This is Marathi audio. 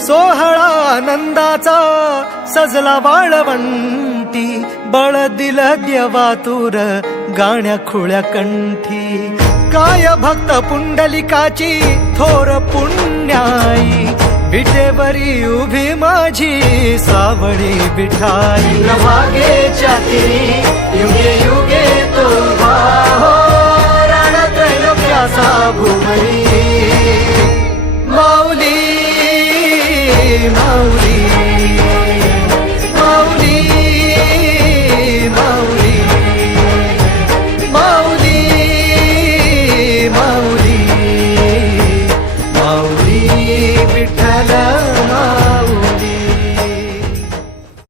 सोहळा आनंदाचा सजला वाळवंटी, बळ दिलं देवातूर गाण्या खुळ्या कंठी. काय भक्त पुंडलिकाची थोर पुण्याई, विटेवरी उभी माझी सावळी विठाई. प्रभागेच्या तिरी युगे युगे तो उभा हो, रणत्रैलोक्याचा भुवरी. माऊली माऊली